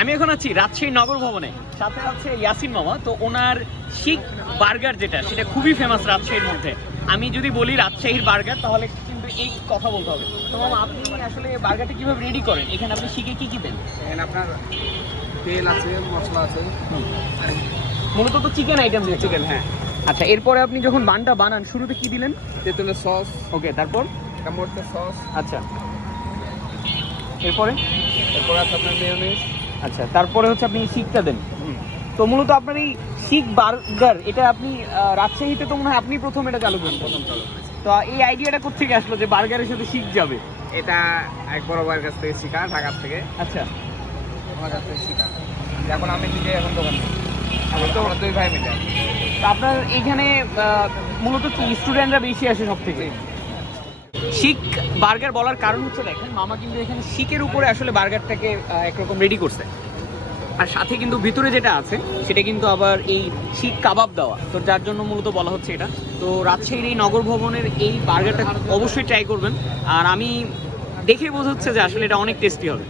আমি এখন আছি রাজশাহী নগর ভবনে, সাথে আছে ইয়াসিন মামা। তো ওনার শিক বার্গার যেটা, সেটা খুবই ফেমাস রাজশাহীর মধ্যে। আমি যদি বলি রাজশাহীর বার্গার, তাহলে কিন্তু এই কথা বলতে হবে। তো মামা, আপনি আসলে বার্গারটা কিভাবে রেডি করেন? এখানে আপনি শিকে কি কি দেন? এখানে আপনার তেল আছে, মশলা আছে, মূলত তো চিকেন আইটেম দিয়ে। চিকেন, হ্যাঁ। আচ্ছা, এরপরে আপনি যখন বানটা বানান, শুরুতে কি দিলেন? তেঁতুলের সস, ওকে, তারপর? টমেটো সস, আচ্ছা, এরপরে? এরপর আছে আপনার মেয়োনিজ। আচ্ছা, তারপরে হচ্ছে আপনি শিকটা দেন। তো মূলত আপনার এই শিক বার্গার, এটা আপনি রাজশাহীতে তো মনে হয় আপনি প্রথম এটা চালু করেন। প্রথম চালু করেছি। তো এই আইডিয়াটা কোত্থেকে আসলো যে বার্গারের সাথে শিক যাবে? এটা এক বড় ভাইয়ের কাছ থেকে শিখা, ঢাকার থেকে। আচ্ছা, আমার কাছ থেকে শিখা। এখন আমি নিজে এখন দোকান করি। তো আমরা দুই ভাই মিলে। তো আপনার এইখানে মূলত কি স্টুডেন্টরা বেশি আসে সব থেকে? শিক বার্গার বলার কারণ হচ্ছে, দেখেন মামা কিন্তু এখানে শিকের উপরে আসলে বার্গারটাকে একরকম রেডি করছে, আর সাথে কিন্তু ভিতরে যেটা আছে সেটা কিন্তু আবার এই শিক কাবাব দেওয়া। তো যার জন্য মূলত বলা হচ্ছে এটা। তো রাজশাহীর এই নগর ভবনের এই বার্গারটা অবশ্যই ট্রাই করবেন, আর আমি দেখে বোঝা হচ্ছে যে আসলে এটা অনেক টেস্টি হবে।